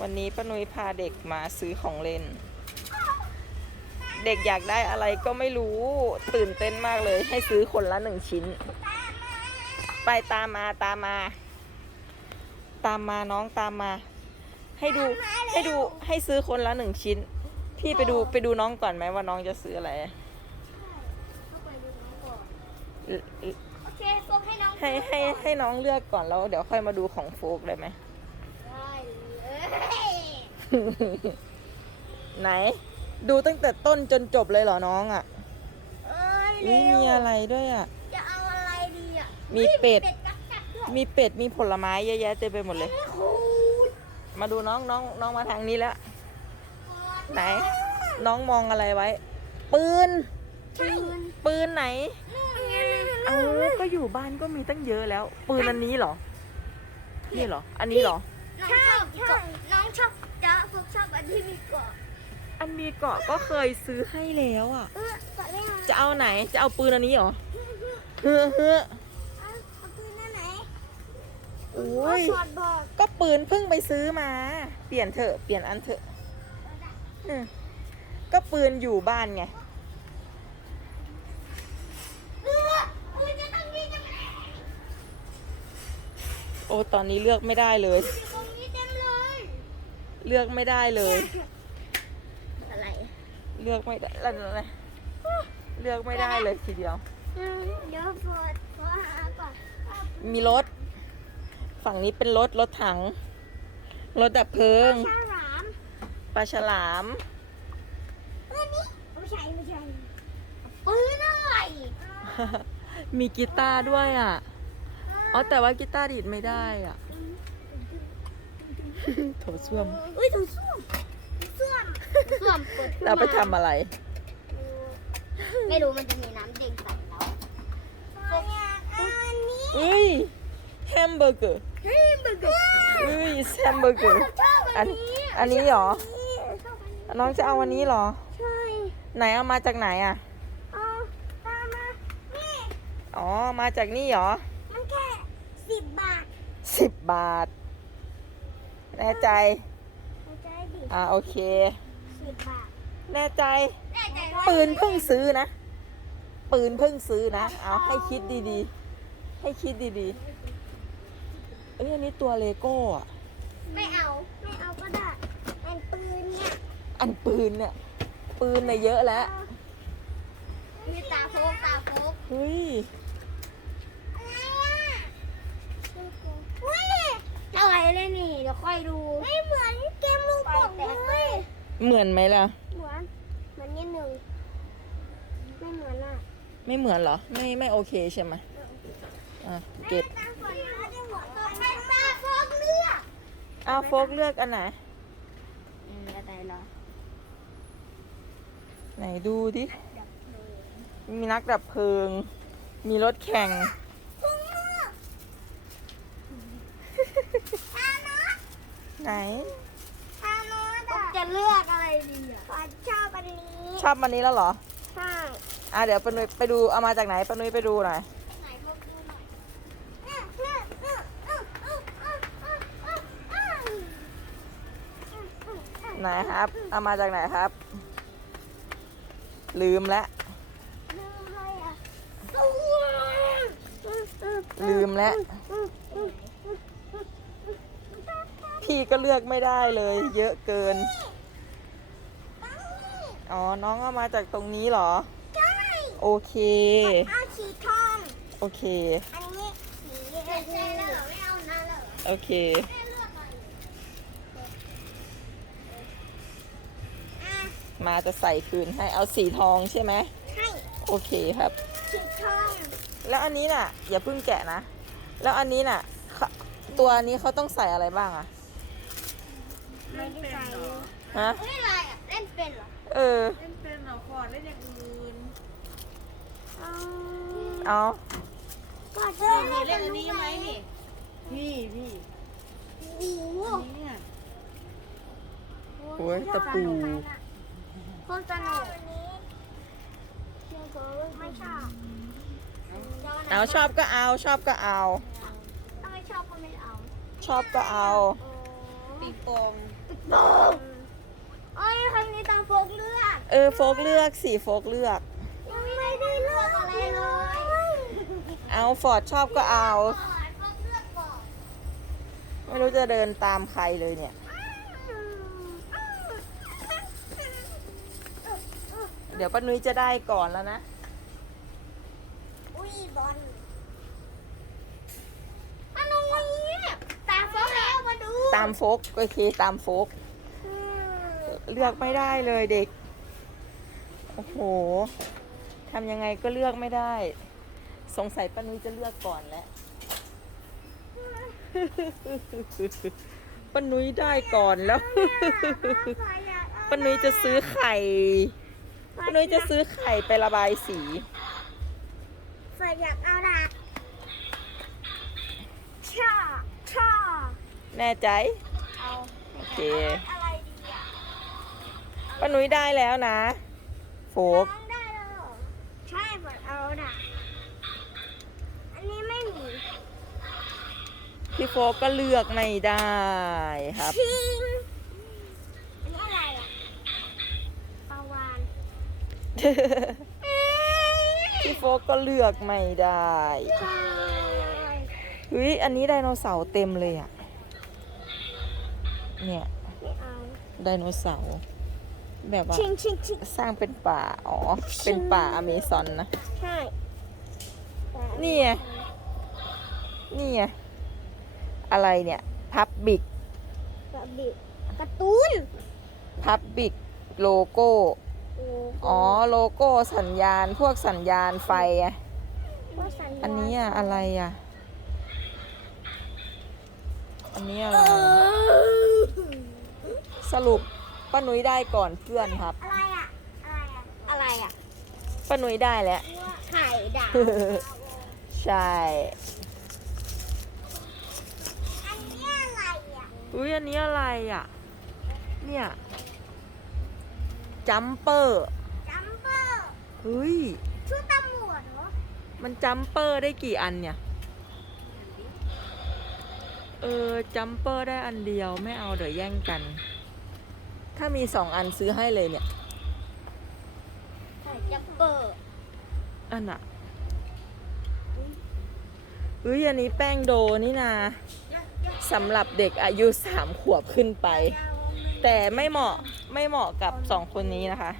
วันนี้ป้านุ้ยพาเด็กมาซื้อของเล่น เด็กอยากได้อะไรก็ไม่รู้ตื่นเต้นมากเลย ให้ซื้อคนละหนึ่งชิ้น ไปตามมาตามมา ตามมาน้องตามมา ให้ดูให้ดูให้ซื้อคนละหนึ่งชิ้น พี่ไปดูไปดูน้องก่อนไหมว่าน้องจะซื้ออะไรเข้าไปดูน้องก่อนเอ่อเอ่อโอเคโฟกให้น้องให้ให้ให้น้องเลือกก่อนแล้วเดี๋ยวค่อยมาดูของโฟกได้ไหมได้เลย ไหน ดูตั้งแต่ต้นจนจบเลยเหรอน้องอะเอ้ยอุ้ยเร็วมีอะไรด้วยอะ จะเอาอะไรดีอะมีเป็ดเป็ดกักกักด้วยมีเป็ดมีผลไม้เยอะแยะเต็มไปหมดเลยโอ้ยมาดูน้องน้องน้องมาทางนี้แล้ว ไหน น้องมองอะไรไว้ ปืนปืนปืนไหนเอาเอาก็อยู่บ้านก็มีตั้งเยอะแล้ว ปืนอันนี้เหรอ นี่เหรอ อันนี้เหรอน้องชอบเกาะน้องชอบจ้าพวก ชอบอันที่มีเกาะอันมีเกาะก็เคยซื้อให้แล้วอะ เออเกาะได้ไหมจะเอาไหน จะเอาปืนอันนี้เหรอ เฮ้อเฮ้อเอาเอาปืนนั่นไหนโอ้เอายช็อตบอกก็ปืนเพิ่งไปซื้อมา เปลี่ยนเถอะ เปลี่ยนอันเถอะอืมก็ปืนอยู่บ้านไง เออปืนจะต้องมีจังเลยโอ้ตอนนี้เลือกไม่ได้เลย อยู่ตรงนี้เต็มเลย เลือกไม่ได้เลย อะไร เลือกไม่ได้แล้วนะเลือกไม่ได้เลยทีเดียวอืมเดี๋ยวพอพอหาก่อนมีรถ ฝั่งนี้เป็นรถรถถัง รถดับเพลิง ฉลามปลาฉลามปืนนี้ไม่ใช่ไม่ใช่ปืนอะไรมีกีตาร์ด้วยอะ อ๋อแต่ว่ากีตาร์ดีดไม่ได้อะ โถส้วม อุ้ยถุงส้วมถุงส้วมถุงส้วมกดขึ้นเราไปมทำอะไร ไม่รู้มันจะมีน้ำเด้งใส่แล้วอันนี้เอ้ยแฮมเบอร์เกอร์เฮ้ยเบอร์เกอร์เอ้ยแฮมเบอร์เกอร์ชอบอัอันนนี้อันนี้เหรอชอบอันนี้น้องจะเอาวันนี้เหรอ ใช่ ไหนเอามาจากไหนอะเอาตามมานี่อ๋อ มาจากนี่เหรอ มันแค่สิบบาทสิบบาท แน่ใจมันจะได้ดีอ่าโอเค สิบบาทแน่ใจ แน่ใจว่าปืนเพิ่งซื้อนะ ปืนเพิ่งซื้อนะ เอาให้คิดดีๆ ให้คิดดีๆ เอ้ยอันนี้ตัวเลโก้อะไม่เอา ไม่เอาก็ได้เป็นปืนเนี่ยอันปืนเนี่ย ปืนเนี่ยเยอะแล้ว มีตาโฟกตาโฟกเฮ้ย อะไรอะอุ้ย อะไรเลยนี่ เดี๋ยวค่อยดู ไม่เหมือนเกมลูกบอกเลยเหมือนไหมล่ะ เหมือน เหมือนนิดหนึ่งไม่เหมือนอะไม่เหมือนเหรอ ไม่ไม่โอเคใช่ไหมอะเก็บตาฝนเขาจะหัวตอนเป็นตาโฟกเลือกเอาโฟกเลือกอันไหน อืมอะไรเหรอไหนดูดิ มีนักดับเพลิง มีรถแข่ง คุณเลือกตาโนต ไหนตาโนตจะเลือกอะไรดีอะชอบอันนี้ชอบมันนี้แล้วเหรอ ใช่อะเดี๋ยวปานุยไปดูเอามาจากไหนปานุยไปดูหน่อย ไหนพวกดูหน่อยเนี่ยเนี่ยเนี่ยอื้ออื้ออื้ออื้ออื้ออื้ออื้ออื้อไหนครับ เอามาจากไหนครับ ลืมแล้วลืมอะไรอะลืมแล้ว พี่ก็เลือกไม่ได้เลย เยอะเกิน อ๋อ น้องเอามาจากตรงนี้เหรอ ใช่โอเค เอาสีทอง โอเค อันนี้สีใช่ใช่แล้วเหรอไม่เอานั่นเหรอโอเคแม่เลือกอะไรอะมาจะใส่คืนให้ เอาสีทองใช่ไหมใช่โอเคครับ สีทองแล้วอันนี้น่ะ อย่าเพิ่งแกะนะ แล้วอันนี้น่ะเขาตัวนี้เขาต้องใส่อะไรบ้างอะ ไม่ได้ใส่ฮะเฮ้ยอะไรอะเล่นเป็นเหรอเออ เล่นเป็นเหรอขอเล่นอย่างอื่นเอาก็นี่เล่นอันนี้ไหมนี่ พี่พี่โอ้โหอันนี้อะโอ้ยตะปูโคตรสนุกไม่ชอบเอาชอบก็เอาชอบก็เอาถ้าไม่ชอบก็ไม่เอา ชอบก็เอาโอ้ปีโปอง อตงโอ้ยครั้งนี้ต้องโฟกเลือกเออโฟกเลือกสิโฟกเลือก ยังไม่ได้เลือกอะไรเลยเอาฟอร์ดชอบก็เอาโฟกเลือกก่อนไม่รู้จะเดินตามใครเลยเนี่ย เดี๋ยวป้านุ้ยจะได้ก่อนแล้วนะ อุ้ยบอลอันนี้ตาโฟกแล้วมาดู ตามโฟกโอเคตามโฟก เลือกไม่ได้เลยเด็ก โอ้โหทำยังไงก็เลือกไม่ได้ สงสัยป้านุ้ยจะเลือกก่อนแล้วป้านุ้ยได้ก่อนแล้วป้านุ้ยจะซื้อไข่ป้านุ้ยจะซื้อไข่ไประบายสี ฝอยอยากเอาดักช แน่ใจเอาโอเคอะไรดีอะป้านุ้ยได้แล้วนะ โฟกน้องได้แล้วเหรอใช่ฝอยเอาดักอันนี้ไม่มีพี่โฟกก็เลือกไม่ได้ครับ ชิงอันนี้อะไรอะปลาวานพี่โฟกก็เลือกไม่ได้ใช่เฮ้ยอันนี้ไดโนเสาร์เต็มเลยอะ เนี่ยไม่เอาไดโนเสาร์แบบว่าชิงชิงชิงสร้างเป็นป่า อ๋อ เป็นป่าอเมซอนนะ ใช่นี่ไงนี่ไงอะไรเนี่ยพับบิกกระบิการ์ตูนพับบิกโลโก้อ๋อ โลโก้สัญญาณพวกสัญญาณไฟอะว่าสัญญาณอันนี้อะอะไรอะ อันนี้อะไรสรุปป้านุ้ยได้ก่อนเพื่อนครับ อะไรอะ อะไรอะ อะไรอะป้านุ้ยได้แล้ว ไข่ดาวใช่ อันนี้อะไรอะ อุ้ยอันนี้อะไรอะ เนี่ย จัมเปอร์ จัมเปอร์เฮ้ย ชุดตำรวจเหรอ มันจัมเปอร์ได้กี่อันเนี่ย เออจัมเปอร์ได้อันเดียวไม่เอาเดี๋ยวแย่งกัน ถ้ามีสองอันซื้อให้เลยเนี่ยใช่จัมเปอร์อันน่ะเฮ้ยอันนี้แป้งโดนี่นาสำหรับเด็กอายุสามขวบขึ้นไป แต่ไม่เหมาะไม่เหมาะกับสองคนนี้นะคะ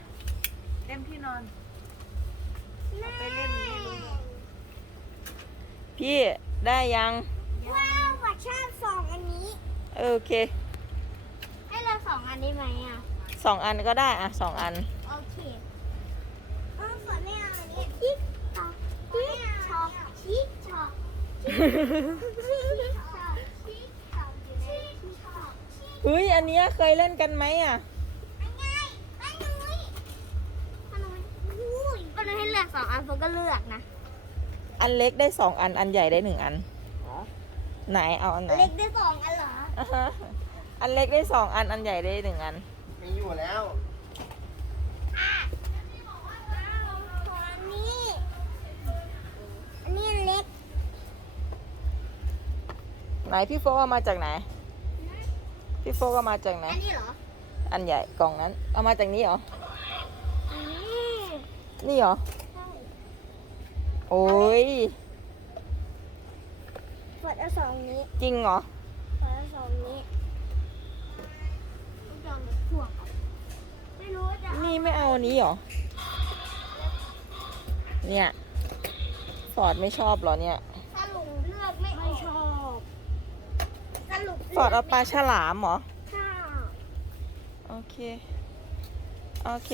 เล่นที่นอนเอาไปเล่นไม่รู้พี่ได้ยังว้าววัด ชอบสองอันนี้เออโอเค ให้เราสองอันได้ไหมอะ สองอันก็ได้อะสองอัน โอเคเออฝนไม่เอาอันนี้ทิกตอกทิกตอกทิกตอกทิกตอกทิกตอกอยู่ในทิกตอกเฮ้ย อันเนี้ยเคยเล่นกันไหมอะอันไงอันนุ้ยอันนุ้ยอุ้ยอันนุ้ยให้เลือกสองอันโฟก็เลือกนะ อันเล็กได้สองอัน อันใหญ่ได้หนึ่งอัน ไหนเอาอันไหนเล็กได้สองอันเหรออ่าฮะอันเล็กได้สองอัน อันใหญ่ได้หนึ่งอัน มีอยู่แล้วอันนี้ อันนี้เล็ก ไหนพี่โฟกเอามาจากไหน พี่โฟกเอามาจากไหน อันนี้เหรออันใหญ่กล่องนั้น เอามาจากนี้เหรออันนี้นี่เหรอ ใช่โอ้ย เปิดเอาสองนี้จริงเหรอเปิดเอาสองนี้ต้องจองพวกไม่รู้ว่าจะนี่ไม่เอาอันนี้เหรอ เนี่ยฟอร์ดไม่ชอบเหรอเนี่ยสรุปเลือกไม่ไม่ชอบสรุปฟอร์ดเอาปลาฉลามเหรอใช่โอเค โอเค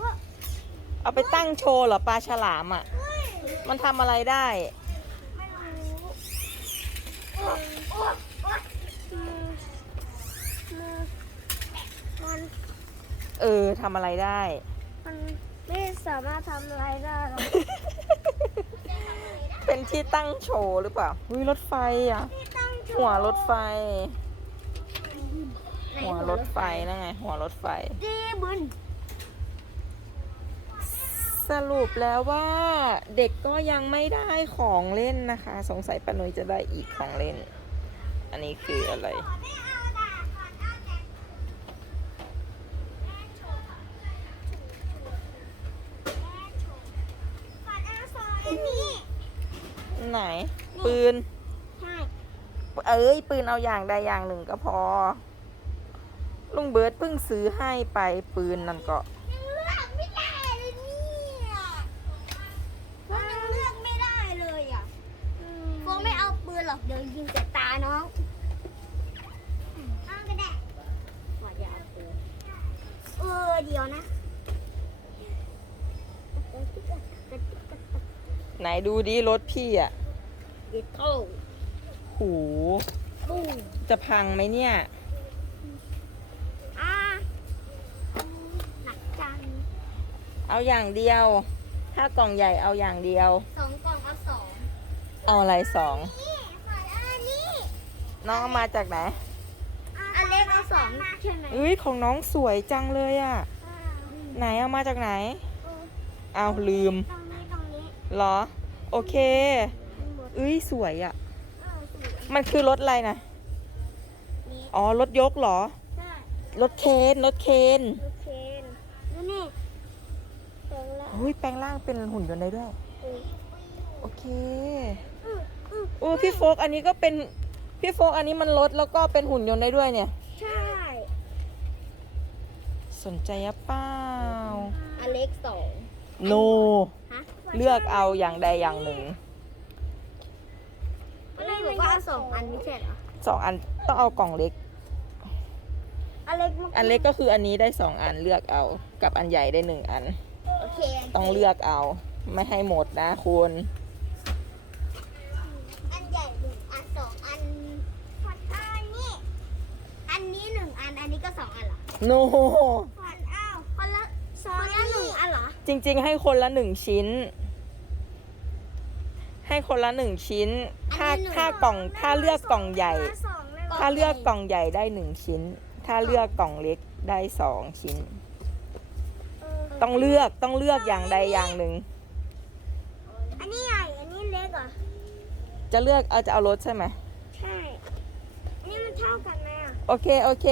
ว่าเอาไปตั้งโชว์เหรอปลาฉลามอะ เฮ้ย มันทำอะไรได้ ไม่รู้โอ๊ยโอ๊ยโอ๊ย มือมือมันเออทำอะไรได้ มันไม่สามารถทำอะไรได้หรอกเป็นที่ตั้งโชว์หรือเปล่าอุ้ยรถไฟอะ ที่ตั้งโชหัวรถไฟ ไหนหัวรถไฟนั่นไง หัวรถไฟ ดีบุญสรุปแล้วว่าเด็กก็ยังไม่ได้ของเล่นนะคะ สงสัยป้านุ้ยจะได้อีกของเล่น อันนี้คืออะไร ไหน ปืน เอ้ย ปืนเอาอย่างใดอย่างหนึ่งก็พอ ลุงเบิร์ตเพิ่งซื้อให้ไปปืนนั่นก็ยิงเลือกไม่ไดี๋ยวยิงแต่ เออเดี๋ยวนะ ไหนดูดิรถพี่อะเดี๋ยวโต้หูปุ้งจะพังไหมเนี่ย อ่าหนักจังเอาอย่างเดียว ถ้ากล่องใหญ่เอาอย่างเดียว สองกล่องเอาสองเอาอะไรสอง นี่ขออันนี้น้องเอามาจากไหน อันเล็กเอาสองใช่ไหมเอ้ยของน้องสวยจังเลยอะ ไหนเอามาจากไหน เอาลืมตรงนี้ตรงนี้เหรอ โอเค เอ้ยสวยอะ เออสวยมันคือรถอะไรนะ นี่อ๋อรถยกเหรอ ใช่รถเคนรถเคนโอเคดูนี่ตรงละเฮ้ยแปลงร่างเป็นหุ่นยนต์ได้ด้วย อือโอเคอืออือโอ้พี่โฟกอันนี้ก็เป็นพี่โฟกอันนี้มันรถแล้วก็เป็นหุ่นยนต์ได้ด้วยเนี่ยใช่ สนใจอะเปล่าอันเล็กสองโน ฮะเลือกเอาอย่างใดอย่างหนึ่งอันเล็กหนูก็เอาสองอันไม่ใช่เหรอสองอันต้องเอากล่องเล็ก อันเล็กมันอันเล็กก็คืออันนี้ได้สองอันเลือกเอา กับอันใหญ่ได้หนึ่งอัน โอเค ต้องเลือกเอา ไม่ให้หมดนะคุณ อันใหญ่หนึ่งอันสองอันขอนอันนี้ อันนี้ หนึ่งอัน อันนี้ก็สองอันเหรอโนขอนอ้าวคนละสองอันหนึ่งอันเหรอจริงๆ ให้คนละหนึ่งชิ้น ให้คนละหนึ่งชิ้น ถ้าอันนี้หนึ่งถ้ากล่องถ้าเลือกกล่องใหญ่ สองเลยเหรอถ้าเลือกกล่องใหญ่ได้หนึ่งชิ้น ถ้าเลือกกล่องเล็กได้สองชิ้นต้องเลือกต้องเลือกอย่างใดอย่างหนึ่ง อันนี้ใหญ่ อันนี้เล็กเหรอ จะเลือกเอาจะเอารถใช่ไหม ใช่ อันนี้มันเท่ากันไหมอะ โอเค โอเค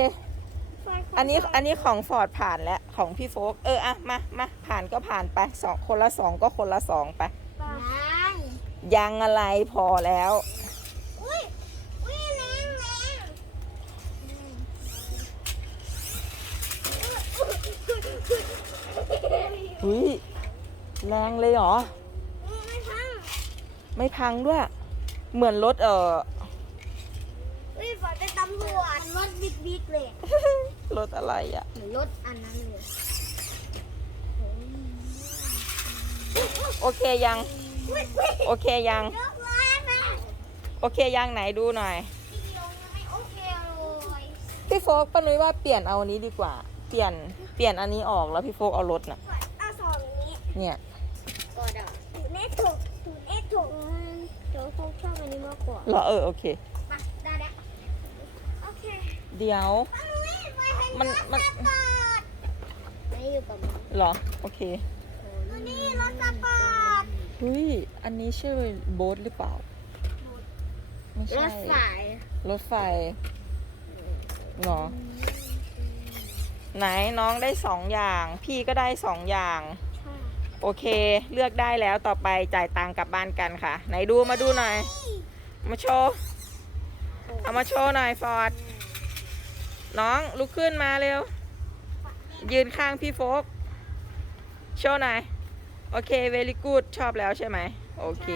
ไฟขงอันนี้สงอันนี้ของฟอร์ดผ่านแล้วของพี่โฟก เอออะมามาผ่านก็ผ่านไปสองคนละสองก็คนละสองไป ยังยังอะไรพอแล้ว อุ้ยอุ้ยแรงแรงหุยแรงเลยเหรอนี่ไม่พัง ไม่พังด้วย เหมือนรถเอออุ้ย ฝนเป็นตำรวจรถบิ๊กบิ๊กเลยรถอะไรอะเหมือนรถอันนั้นเลยโอเคยังอุ้ยอุ้ยโอเคยัง ยกล้อนะโอเคยังไหนดูหน่อยทีเดียวยังไม่โอเคเลยพี่โฟกป้านุ้ยว่าเปลี่ยนเอาอันนี้ดีกว่า เปลี่ยนเปลี่ยนอันนี้ออกแล้วพี่โฟกเอารถน่ะเอาสองนี้เนี่ยก็ได้ถูเนถูกถูเนถูกเดี๋ยวเขาชอบอันนี้มากกว่า เหรอเออโอเค เคเดี๋ยวปังวิทไว้ให้มันมันรถสปอร์ตไม่อยู่กับมันเหรอ โอเคดูนี่รถสปอร์ตเฮ้ยอันนี้ชื่อโบ๊ทหรือเปล่าไม่รใช่ ถสายรถไฟเหรอ ไหนน้องได้สองอย่าง พี่ก็ได้สองอย่าง ใช่โอเค เลือกได้แล้วต่อไปจ่ายตังค์กลับบ้านกันค่ะ ไหนดูมาดูหน่อย มาโชว์ เอามาโชว์หน่อยฟอร์ด น้องลุกขึ้นมาเร็ว ยืนข้างพี่โฟก โชว์หน่อย โอเค very good ชอบแล้วใช่ไหม โอเค